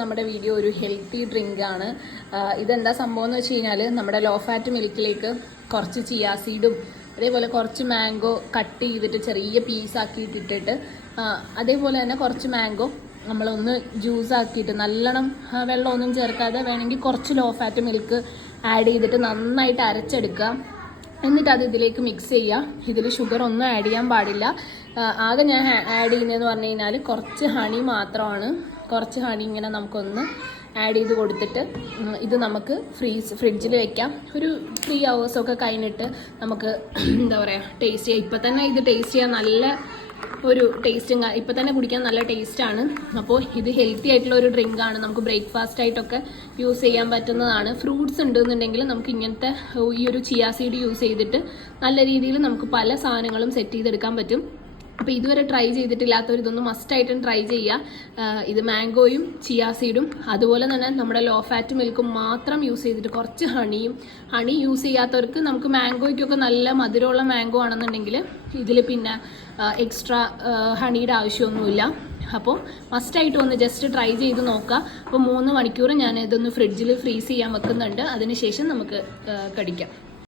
നമ്മുടെ വീഡിയോ ഒരു healthy drink ആണ്. ഇതെന്താ സംഭവം എന്ന് വെച്ച് കഴിഞ്ഞാൽ നമ്മുടെ ലോ ഫാറ്റ് മിൽക്കിലേക്ക് കുറച്ച് ചിയാ സീഡും അതേപോലെ കുറച്ച് മാംഗോ കട്ട് ചെയ്തിട്ട് ചെറിയ പീസ് ആക്കിയിട്ട് ഇട്ടിട്ട് അതേപോലെ തന്നെ കുറച്ച് മാംഗോ നമ്മളൊന്ന് ജ്യൂസ് ആക്കിയിട്ട് നല്ലോണം വെള്ളമൊന്നും ചേർക്കാതെ വേണമെങ്കിൽ കുറച്ച് ലോ ഫാറ്റ് മിൽക്ക് ആഡ് ചെയ്തിട്ട് നന്നായിട്ട് അരച്ചെടുക്കുക. എന്നിട്ട് അത് ഇതിലേക്ക് മിക്സ് ചെയ്യുക. ഇതിൽ ഷുഗർ ഒന്നും ആഡ് ചെയ്യാൻ പാടില്ല. ആകെ ഞാൻ ആഡ് ചെയ്യുന്നതെന്ന് പറഞ്ഞു കഴിഞ്ഞാൽ കുറച്ച് ഹണി മാത്രമാണ്. കുറച്ച് ഹണി ഇങ്ങനെ നമുക്കൊന്ന് ആഡ് ചെയ്ത് കൊടുത്തിട്ട് ഇത് നമുക്ക് ഫ്രീസ് ഫ്രിഡ്ജിൽ വെക്കാം. ഒരു ത്രീ ഒക്കെ കഴിഞ്ഞിട്ട് നമുക്ക് എന്താ പറയുക ടേസ്റ്റ് ചെയ്യാം. ഇപ്പം തന്നെ ഇത് ടേസ്റ്റ് ചെയ്യാൻ നല്ല ഒരു ടേസ്റ്റും ഇപ്പം തന്നെ കുടിക്കാൻ നല്ല ടേസ്റ്റാണ് അപ്പോൾ ഇത് ഹെൽത്തി ആയിട്ടുള്ള ഒരു ഡ്രിങ്ക് ആണ്. നമുക്ക് ബ്രേക്ക്ഫാസ്റ്റ് ആയിട്ടൊക്കെ യൂസ് ചെയ്യാൻ പറ്റുന്നതാണ്. ഫ്രൂട്ട്സ് ഉണ്ടെന്നുണ്ടെങ്കിൽ നമുക്ക് ഇങ്ങനത്തെ ഈ ഒരു ചിയാ സീഡ് യൂസ് ചെയ്തിട്ട് നല്ല രീതിയിൽ നമുക്ക് പല സാധനങ്ങളും സെറ്റ് ചെയ്തെടുക്കാൻ പറ്റും. അപ്പോൾ ഇതുവരെ ട്രൈ ചെയ്തിട്ടില്ലാത്തവർ ഇതൊന്ന് മസ്റ്റായിട്ടും ട്രൈ ചെയ്യുക ഇത് മാംഗോയും ചിയാ സീഡും അതുപോലെ തന്നെ നമ്മുടെ ലോ ഫാറ്റ് മിൽക്കും മാത്രം യൂസ് ചെയ്തിട്ട് കുറച്ച് ഹണിയും ഹണി യൂസ് ചെയ്യാത്തവർക്ക് നമുക്ക് മാംഗോയ്ക്കൊക്കെ നല്ല മധുരമുള്ള മാംഗോ ആണെന്നുണ്ടെങ്കിൽ ഇതിൽ പിന്നെ എക്സ്ട്രാ ഹണിയുടെ ആവശ്യമൊന്നുമില്ല. അപ്പോൾ മസ്റ്റായിട്ട് ഒന്ന് ജസ്റ്റ് ട്രൈ ചെയ്ത് നോക്കുക അപ്പോൾ മൂന്ന് മണിക്കൂർ ഞാൻ ഇതൊന്ന് ഫ്രിഡ്ജിൽ ഫ്രീസ് ചെയ്യാൻ വെക്കുന്നുണ്ട്. അതിനുശേഷം നമുക്ക് കടിക്കാം.